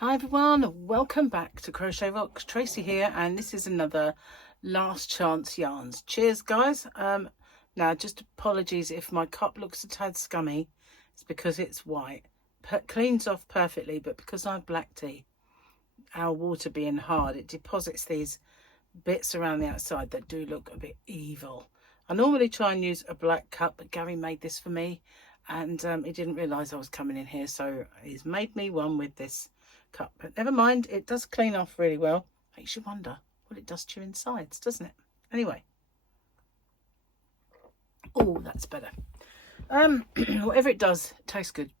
Hi everyone, welcome back to Crochet Rocks. Tracy here, and this is another last chance yarns. Cheers guys. Now just apologies if my cup looks a tad scummy. It's because it's white. Cleans off perfectly, but because I have black tea, our water being hard, it deposits these bits around the outside that do look a bit evil. I normally try and use a black cup, but Gary made this for me, and he didn't realise I was coming in here, so he's made me one with this cup. But never mind, it does clean off really well. Makes you wonder what it does to your insides, doesn't it? Anyway, oh, that's better. Whatever it does, it tastes good.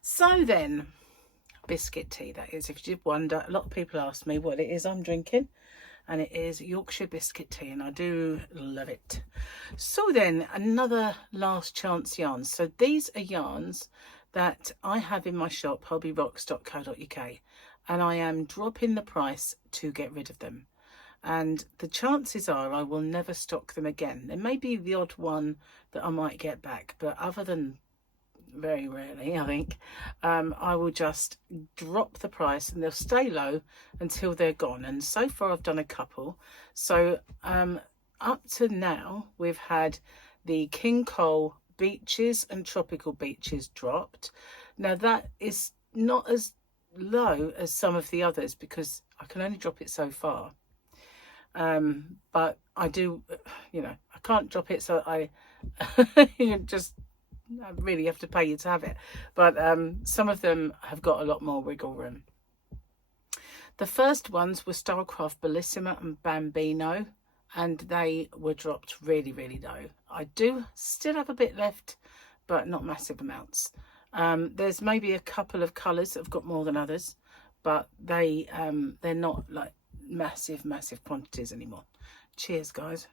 So then, biscuit tea, that is. If you did wonder, a lot of people ask me what it is I'm drinking, and it is Yorkshire biscuit tea, and I do love it. So then, another last chance yarns. So these are yarns that I have in my shop, hobbyrocks.co.uk, and I am dropping the price to get rid of them. And the chances are I will never stock them again. There may be the odd one that I might get back, but other than very rarely, I think, I will just drop the price and they'll stay low until they're gone. And so far I've done a couple. So up to now we've had the King Cole Beaches and Tropical Beaches dropped. Now that is not as low as some of the others because I can only drop it so far. But I do, you know, I can't drop it, so I just I really have to pay you to have it. But some of them have got a lot more wiggle room. The first ones were Starcraft Bellissima and Bambino, and they were dropped really, really low. I do still have a bit left, but not massive amounts. There's maybe a couple of colours that have got more than others, but they're not like massive quantities anymore. Cheers guys.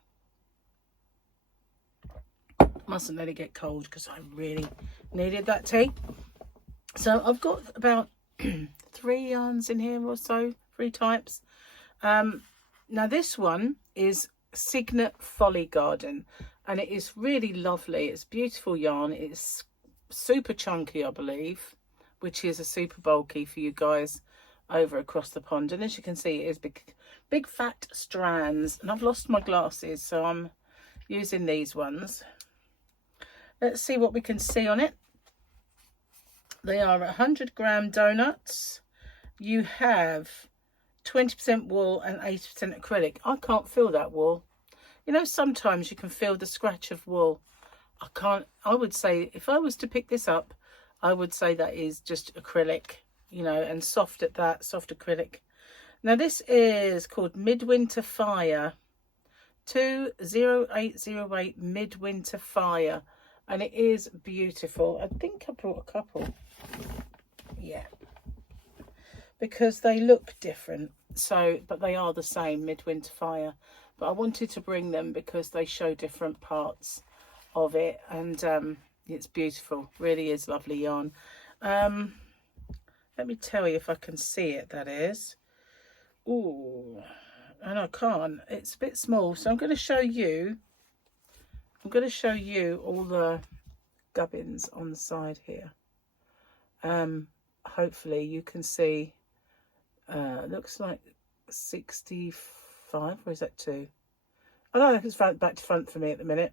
Mustn't let it get cold because I really needed that tea. So I've got about 3 yarns in here or so, 3 types. Now this one is Signet Folly Garden, and it is really lovely. It's beautiful yarn. It's super chunky, I believe, which is a super bulky for you guys over across the pond. And as you can see, it is big fat strands. And I've lost my glasses, so I'm using these ones. Let's see what we can see on it. They are 100-gram donuts. You have 20% wool and 80% acrylic. I can't feel that wool. You know, sometimes you can feel the scratch of wool. I can't. I would say, if I was to pick this up, I would say that is just acrylic, you know, and soft at that, soft acrylic. Now this is called Midwinter Fire. 20808 Midwinter Fire. And it is beautiful. I think I brought a couple. Yeah. Because they look different. So, but they are the same, Midwinter Fire. But I wanted to bring them because they show different parts of it. And it's beautiful. Really is lovely yarn. Let me tell you if I can see it, that is. Ooh. And I can't. It's a bit small. So I'm going to show you. I'm going to show you all the gubbins on the side here. Hopefully you can see. Looks like 65, or is that 2? I don't know if it's back to front for me at the minute.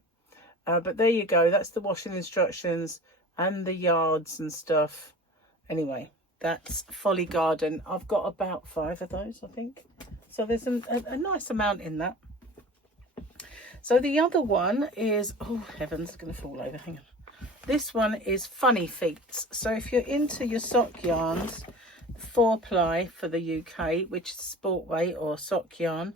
But there you go. That's the washing instructions and the yards and stuff. Anyway, that's Folly Garden. I've got about 5 of those, I think. So there's a nice amount in that. So the other one is, oh heavens, it's going to fall over, hang on. This one is Funny Feet. So if you're into your sock yarns, 4-ply for the UK, which is sport weight or sock yarn,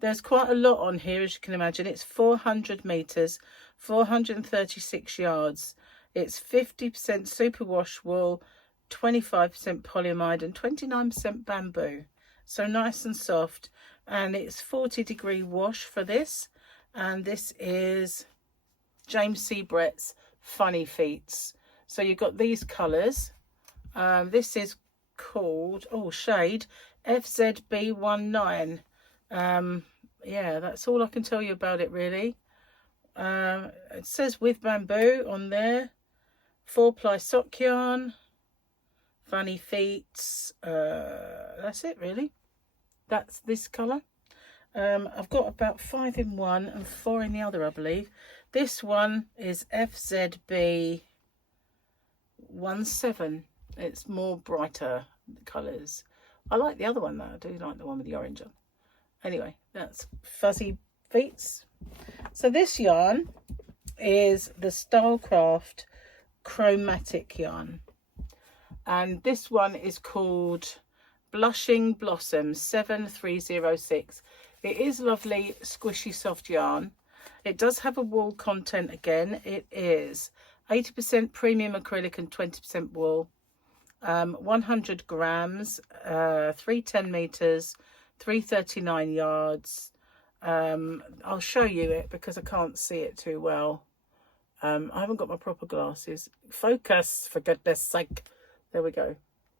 there's quite a lot on here, as you can imagine. It's 400 meters, 436 yards. It's 50% superwash wool, 25% polyamide and 29% bamboo. So nice and soft, and it's 40-degree wash for this. And this is James C. Brett's Funny Feets. So you've got these colours. This is called, oh, shade FZB19. Yeah, that's all I can tell you about it, really. It says with bamboo on there. 4-ply sock yarn. funny feet. That's it really. That's this colour. I've got about 5 in one and 4 in the other, I believe. This one is FZB 17. It's more brighter colours. I like the other one though. I do like the one with the orange on. Anyway, that's fuzzy feet. So this yarn is the Stylecraft chromatic yarn, and this one is called Blushing Blossom 7306. It is lovely, squishy, soft yarn. It does have a wool content again. It is 80% premium acrylic and 20% wool. 100 grams, 310 meters, 339 yards. I'll show you it because I can't see it too well. I haven't got my proper glasses. Focus, for goodness sake. There we go.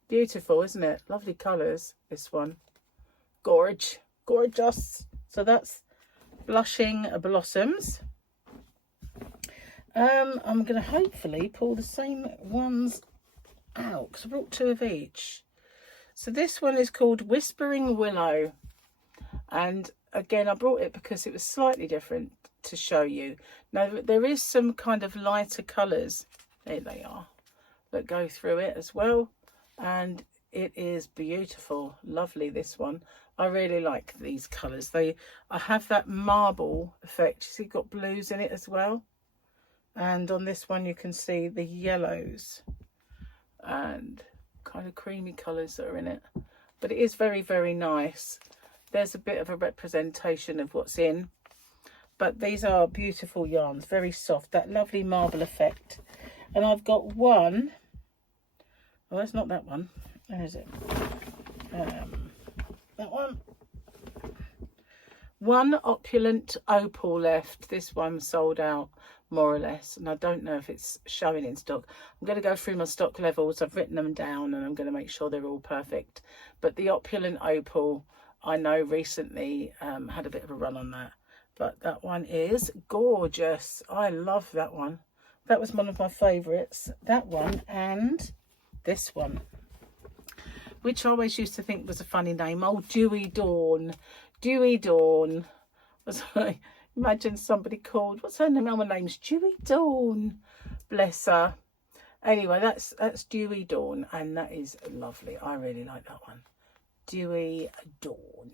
Beautiful, isn't it? Lovely colours, this one. Gorgeous. So that's Blushing Blossoms. I'm going to hopefully pull the same ones out because I brought 2 of each. So this one is called Whispering Willow, and again I brought it because it was slightly different to show you. Now there is some kind of lighter colours, there they are, that go through it as well, and it is beautiful, lovely. This one, I really like these colours. I have that marble effect. You see, got blues in it as well, and on this one you can see the yellows and kind of creamy colours that are in it, but it is very, very nice. There's a bit of a representation of what's in, but these are beautiful yarns, very soft, that lovely marble effect. And I've got one, oh, that's not that one, where is it? That one opulent opal left. This one sold out more or less, and I don't know if it's showing in stock. I'm going to go through my stock levels. I've written them down and I'm going to make sure they're all perfect. But the opulent opal, I know recently had a bit of a run on that, but that one is gorgeous. I love that one. That was one of my favorites, that one and this one, which I always used to think was a funny name. Oh, Dewy Dawn. Was like, imagine somebody called, what's her name? Oh, my name's Dewy Dawn, bless her. Anyway, that's Dewy Dawn, and that is lovely. I really like that one. Dewy Dawn,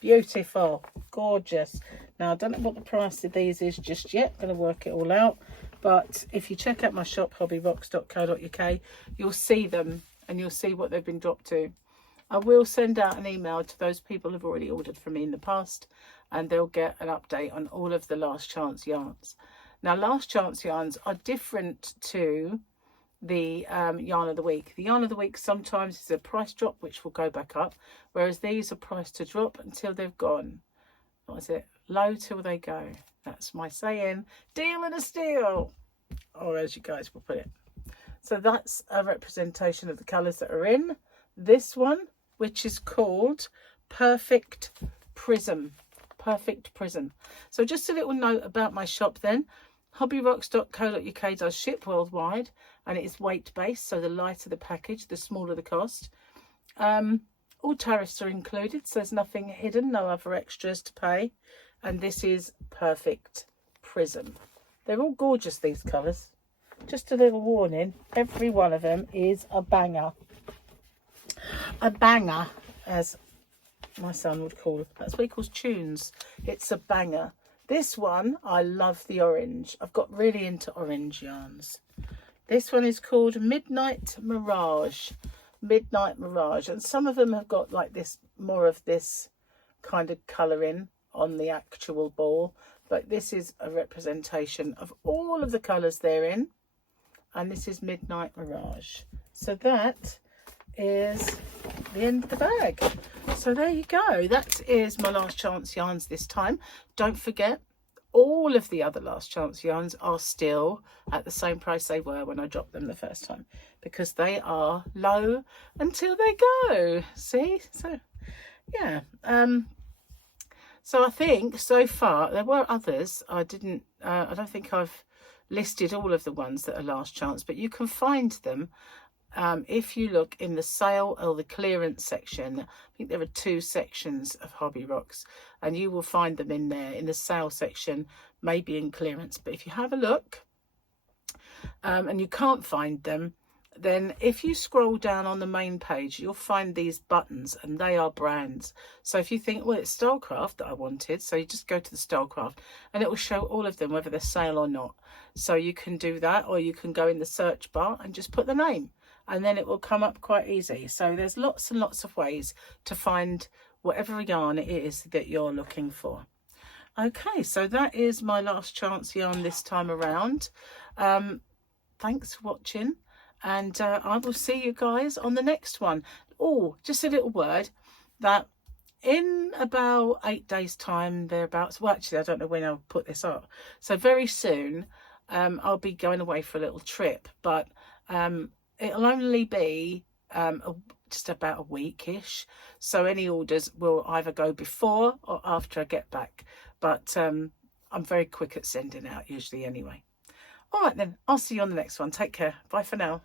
beautiful, gorgeous. Now I don't know what the price of these is just yet, I'm going to work it all out, but if you check out my shop, hobbyrocks.co.uk, you'll see them and you'll see what they've been dropped to. I will send out an email to those people who've already ordered from me in the past, and they'll get an update on all of the last chance yarns. Now, last chance yarns are different to the yarn of the week. The yarn of the week sometimes is a price drop, which will go back up, whereas these are priced to drop until they've gone. What is it? Low till they go. That's my saying. Deal and a steal, or as you guys will put it. So that's a representation of the colours that are in this one, which is called Perfect Prism. So just a little note about my shop then. Hobbyrocks.co.uk does ship worldwide, and it is weight based, so the lighter the package, the smaller the cost. All tariffs are included, so there's nothing hidden, no other extras to pay. And this is Perfect Prism. They're all gorgeous, these colours. Just a little warning, every one of them is a banger. A banger, as my son would call it. That's what he calls tunes. It's a banger. This one, I love the orange. I've got really into orange yarns. This one is called Midnight Mirage. And some of them have got like this, more of this kind of colouring on the actual ball, but this is a representation of all of the colours they're in, and this is Midnight Mirage. So that is the end of the bag. So there you go, that is my last chance yarns this time. Don't forget, all of the other last chance yarns are still at the same price they were when I dropped them the first time, because they are low until they go. See, so yeah. So I think so far there were others. I don't think I've listed all of the ones that are last chance, but you can find them if you look in the sale or the clearance section, I think there are 2 sections of Hobby Rocks, and you will find them in there, in the sale section, maybe in clearance. But if you have a look and you can't find them, then if you scroll down on the main page, you'll find these buttons, and they are brands. So if you think, well, it's Stylecraft that I wanted, so you just go to the Stylecraft and it will show all of them, whether they're sale or not. So you can do that, or you can go in the search bar and just put the name, and then it will come up quite easy. So there's lots and lots of ways to find whatever yarn it is that you're looking for. Okay, so that is my last chance yarn this time around. Thanks for watching. And I will see you guys on the next one. Oh, just a little word that in about 8 days time, thereabouts, well, actually, I don't know when I'll put this up. So very soon, I'll be going away for a little trip, but it'll only be just about a week-ish. So any orders will either go before or after I get back. But I'm very quick at sending out usually anyway. All right then, I'll see you on the next one. Take care. Bye for now.